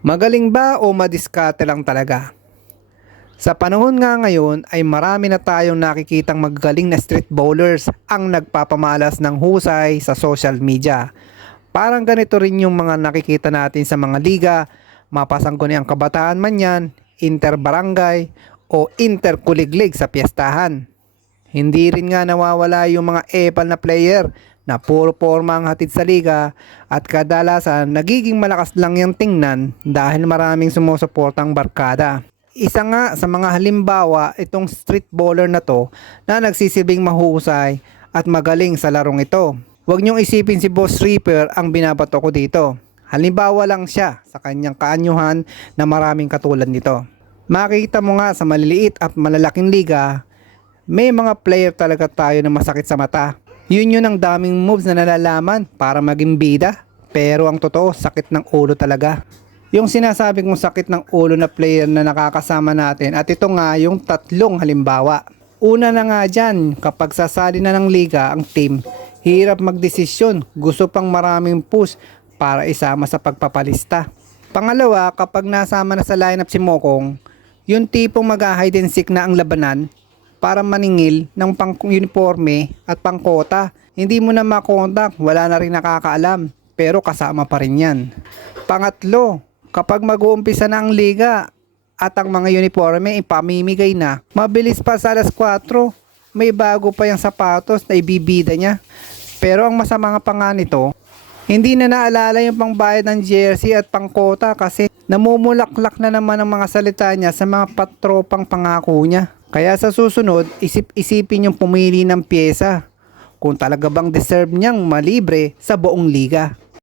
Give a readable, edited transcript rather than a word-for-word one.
Magaling ba o madiskarte lang talaga? Sa panahon nga ngayon ay marami na tayong nakikitang magagaling na street bowlers ang nagpapamalas ng husay sa social media. Parang ganito rin yung mga nakikita natin sa mga liga, mapasangkuni ang kabataan man yan, interbarangay o interkuliglig sa piyestahan. Hindi rin nga nawawala yung mga epal na player na puro forma ang hatid sa liga at kadalasan nagiging malakas lang yung tingnan dahil maraming sumusuportang barkada. Isa nga sa mga halimbawa itong street bowler na to na nagsisilbing mahusay at magaling sa larong ito. Huwag niyong isipin si Boss Reaper ang binabato ko dito. Halimbawa lang siya sa kanyang kaanyuhan na maraming katulad nito. Makikita mo nga sa maliliit at malalaking liga, may mga player talaga tayo na masakit sa mata. Yun ang daming moves na nalalaman para maging bida. Pero ang totoo, sakit ng ulo talaga. Yung sinasabi kong sakit ng ulo na player na nakakasama natin at ito nga yung tatlong halimbawa. Una na nga dyan, kapag sasali na ng liga ang team, hirap magdesisyon, gusto pang maraming push para isama sa pagpapalista. Pangalawa, kapag nasama na sa lineup si Mokong, yung tipong mag-hide and seek na ang labanan para maningil ng pang-uniforme at pangkota. Hindi mo na makontak, wala na rin nakakaalam, pero kasama pa rin yan. Pangatlo, kapag mag-uumpisa na ang liga at ang mga uniforme ipamimigay na, mabilis pa sa alas 4, may bago pa yung sapatos na ibibida niya. Pero ang masama nga pa nga nito, hindi na naalala yung pangbayad ng jersey at pangkota kasi namumulaklak na naman ang mga salita niya sa mga patropang pangako niya. Kaya sa susunod, isip-isipin yung pumili ng pyesa kung talaga bang deserve niyang malibre sa buong liga.